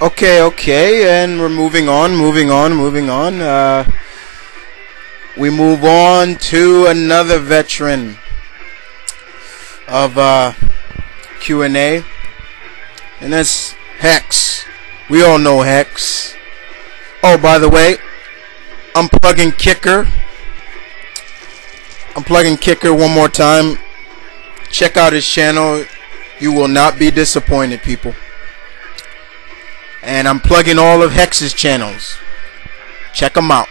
Okay, and we're moving on. We move on to another veteran of Q&A, and that's Hex. We all know Hex. Oh, by the way, I'm plugging Kicker one more time. Check out his channel. You will not be disappointed, people. And I'm plugging all of Hex's channels. Check him out.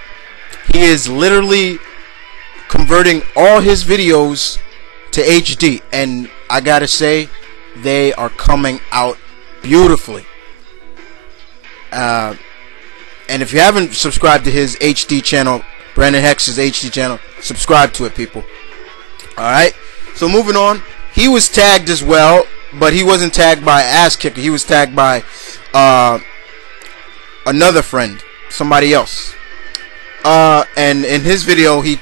He is literally converting all his videos to HD, and I gotta say, they are coming out beautifully. And if you haven't subscribed to his HD channel, Brandon Hex's HD channel, subscribe to it, people. Alright, so moving on. He was tagged as well, but he wasn't tagged by Ass Kicker. He was tagged by another friend, somebody else. And in his video, he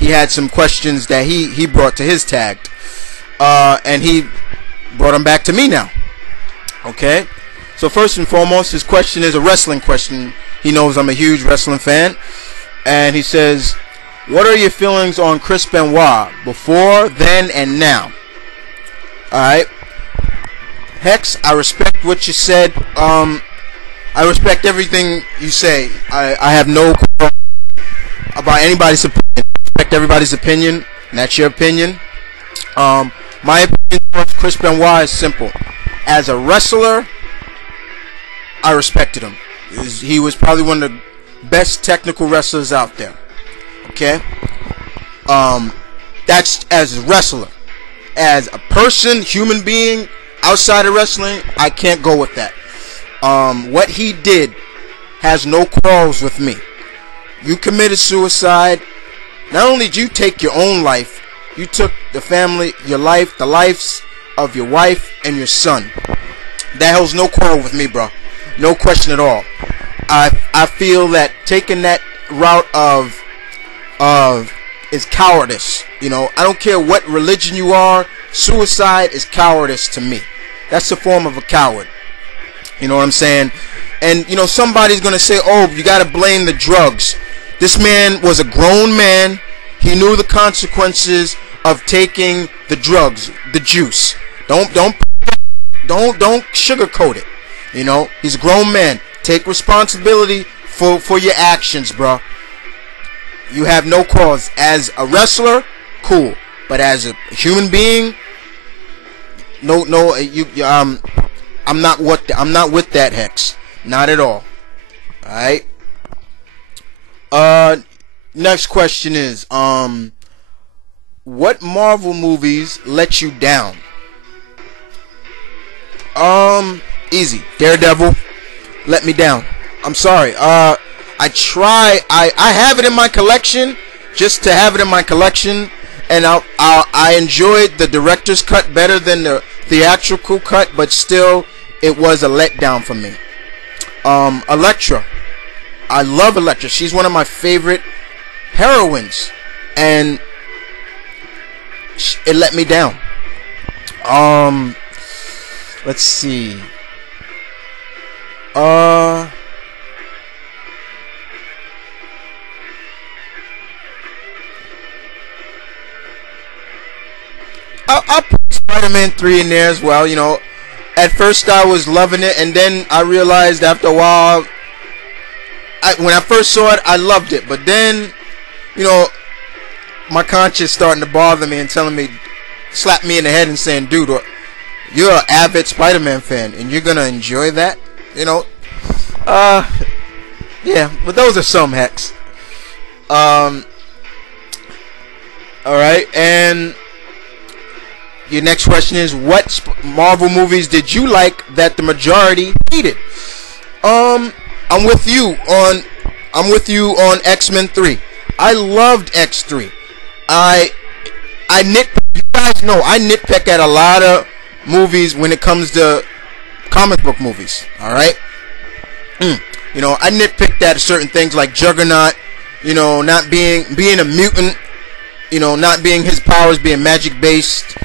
had some questions that he brought to his tag, and he brought them back to me now. Okay, so first and foremost, his question is a wrestling question. He knows I'm a huge wrestling fan, and he says, "What are your feelings on Chris Benoit before, then, and now?" All right, Hex, I respect what you said. I respect everything you say. I have no quarrel about anybody's opinion. I respect everybody's opinion, and that's your opinion. My opinion on Chris Benoit is simple. As a wrestler, I respected him. He was probably one of the best technical wrestlers out there. Okay? That's as a wrestler. As a person, human being, outside of wrestling, I can't go with that. What he did has no quarrels with me. You committed suicide. Not only did you take your own life, you took the family, your life, the lives of your wife and your son. That holds no quarrel with me, bro. No question at all. I feel that taking that route of is cowardice. You know, I don't care what religion you are. Suicide is cowardice to me. That's a form of a coward. You know what I'm saying? And, you know, somebody's going to say, oh, you got to blame the drugs. This man was a grown man. He knew the consequences of taking the drugs, the juice. Don't sugarcoat it. You know, he's a grown man. Take responsibility for your actions, bro. You have no cause. As a wrestler, cool. But as a human being, I'm not with that, Hex. Not at all. Alright. Next question is, what Marvel movies let you down? Easy. Daredevil let me down. I'm sorry. I have it in my collection, just to have it in my collection, and I enjoyed the director's cut better than the theatrical cut, but still, it was a letdown for me. Elektra. I love Elektra. She's one of my favorite heroines, and it let me down. Let's see. I'll put Spider-Man 3 in there as well. You know, at first I was loving it, and then I realized after a while, when I first saw it, I loved it. But then, you know, my conscience starting to bother me and telling me, slap me in the head and saying, dude, you're an avid Spider-Man fan, and you're gonna enjoy that, you know. Yeah, but those are some, Hex. Alright, and your next question is, what Marvel movies did you like that the majority hated? I'm with you on X-Men 3. I loved X3. You guys know I nitpick at a lot of movies when it comes to comic book movies. Alright? You know, I nitpicked at certain things like Juggernaut, you know, not being a mutant, you know, not being his powers being magic based,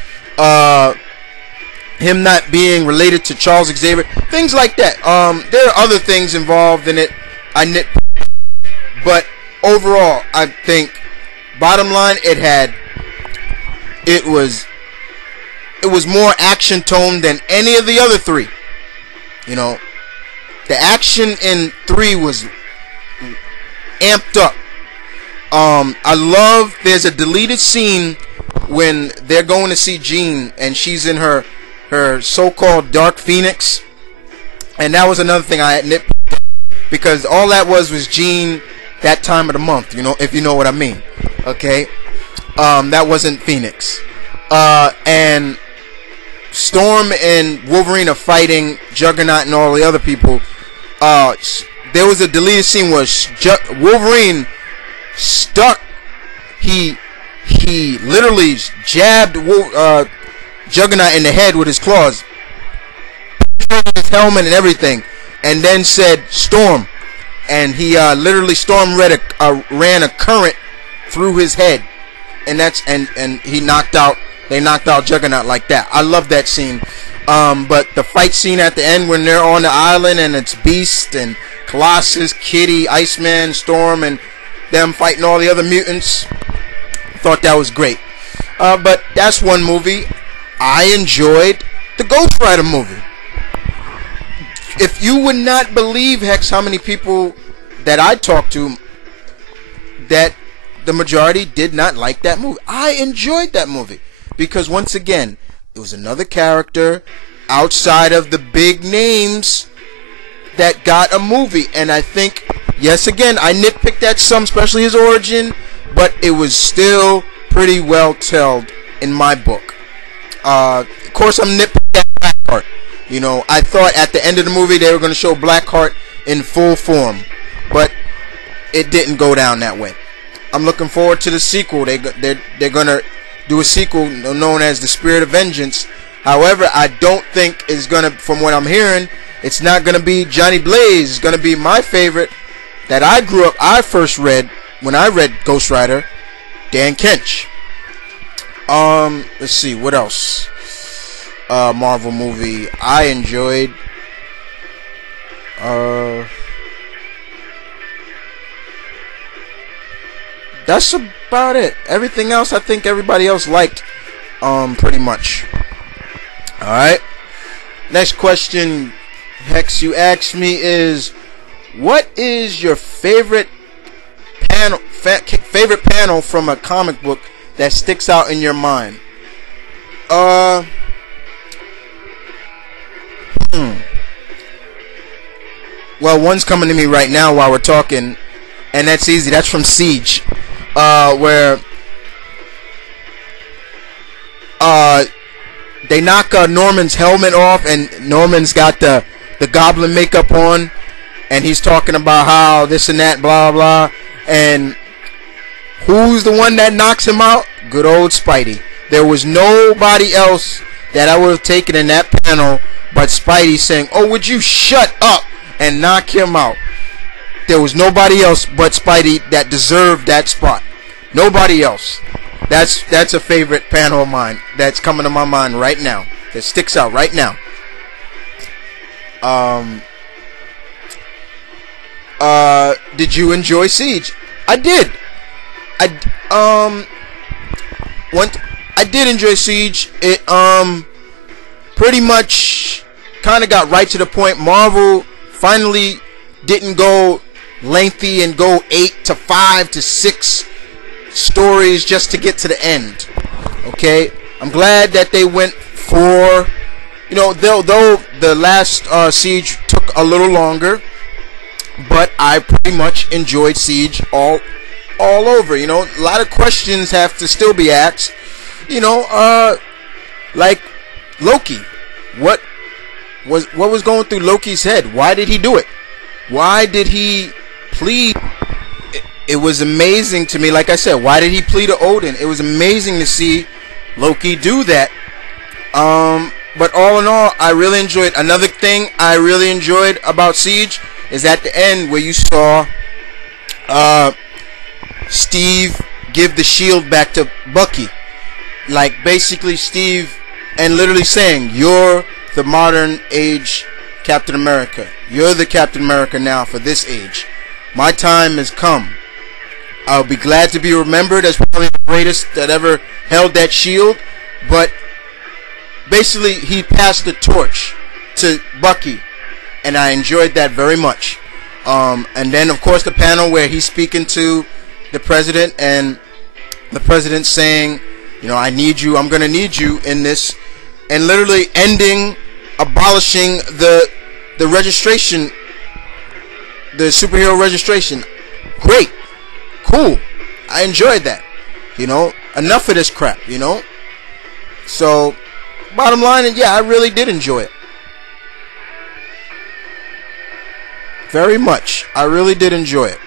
him not being related to Charles Xavier, things like that. There are other things involved in it. But overall, I think, bottom line, it was more action toned than any of the other three. You know, the action in 3 was amped up. I love, there's a deleted scene when they're going to see Jean and she's in her so-called Dark Phoenix, and that was another thing I had nitpicked, because all that was Jean that time of the month, you know, if you know what I mean. Okay, that wasn't Phoenix. And Storm and Wolverine are fighting Juggernaut and all the other people. There was a deleted scene where Wolverine stuck. He literally jabbed Juggernaut in the head with his claws, his helmet and everything, and then said Storm, and he literally Storm ran a current through his head, and he knocked out. They knocked out Juggernaut like that. I love that scene. But the fight scene at the end when they're on the island and it's Beast and Colossus, Kitty, Iceman, Storm, and them fighting all the other mutants, thought that was great. But that's one movie. I enjoyed the Ghost Rider movie. If you would not believe, Hex, how many people that I talked to, that the majority did not like that movie. I enjoyed that movie because, once again, it was another character outside of the big names that got a movie. And I think, yes, again, I nitpicked at some, especially his origin, but it was still pretty well told in my book. Of course, I'm nitpicking at Blackheart. You know, I thought at the end of the movie they were going to show Blackheart in full form, but it didn't go down that way. I'm looking forward to the sequel. They're going to do a sequel known as The Spirit of Vengeance. However, I don't think it's going to, from what I'm hearing, it's not going to be Johnny Blaze. It's going to be my favorite that I first read when I read Ghost Rider, Dan Kench. Let's see, what else? Marvel movie I enjoyed. That's about it. Everything else I think everybody else liked, pretty much. Alright. Next question, Hex, you asked me is, what is your favorite panel from a comic book that sticks out in your mind? Well, one's coming to me right now while we're talking, and that's easy. That's from Siege, where they knock Norman's helmet off, and Norman's got the goblin makeup on, and he's talking about how this and that, blah blah, and who's the one that knocks him out? Good old Spidey. There was nobody else that I would have taken in that panel but Spidey saying, "Oh, would you shut up?" and knock him out. There was nobody else but Spidey that deserved that spot. Nobody else. That's a favorite panel of mine that's coming to my mind right now. That sticks out right now. Did you enjoy Siege? I did. I did enjoy Siege. It pretty much kind of got right to the point. Marvel finally didn't go lengthy and go 8 to 5 to 6 stories just to get to the end. Okay, I'm glad that they went for, you know, though the last Siege took a little longer, but I pretty much enjoyed Siege all over. You know, a lot of questions have to still be asked. You know, like Loki, what was going through Loki's head? Why did he do it? Why did he plead? It was amazing to me. Like I said, why did he plead to Odin? It was amazing to see Loki do that. But all in all, I really enjoyed. Another thing I really enjoyed about Siege is at the end where you saw Steve give the shield back to Bucky. Like, basically Steve and literally saying, "You're the modern age Captain America. You're the Captain America now for this age. My time has come. I'll be glad to be remembered as probably the greatest that ever held that shield." But basically, he passed the torch to Bucky, and I enjoyed that very much. And then, of course, the panel where he's speaking to the president, and the president saying, you know, "I need you. I'm going to need you in this," and literally abolishing the registration, the superhero registration. Great, cool. I enjoyed that. You know, enough of this crap. You know. So, bottom line, yeah, I really did enjoy it. Very much. I really did enjoy it.